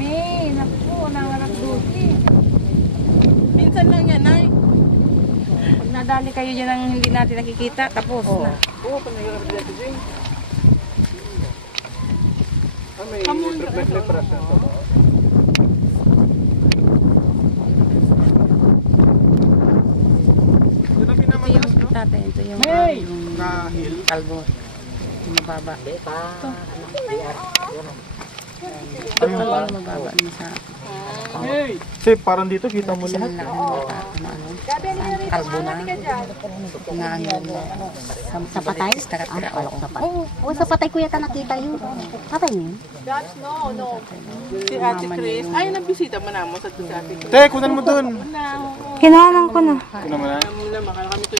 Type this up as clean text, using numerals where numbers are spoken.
May, naku, nanganak duty. Minsan lang yan, Nay. Pag nadali kayo dyan ang hindi natin nakikita, tapos na. Oo, panagarap dito din. May preparas na ito. Ito yung tatay, ito yung kalbo. Yung mababa. Ito. Ito yung mababa na sa... Kasi parang dito kita mo lahat. Kalbo na. Sa patay? Oo, sa patay ko yata nakita yun. Patay niyo? Si Ate Chris. Ay, nabisita mo na mo sa Ate Chris. Te, kunan mo dun. Kinahanan ko na. Kunan mo na. Alam mo naman, kami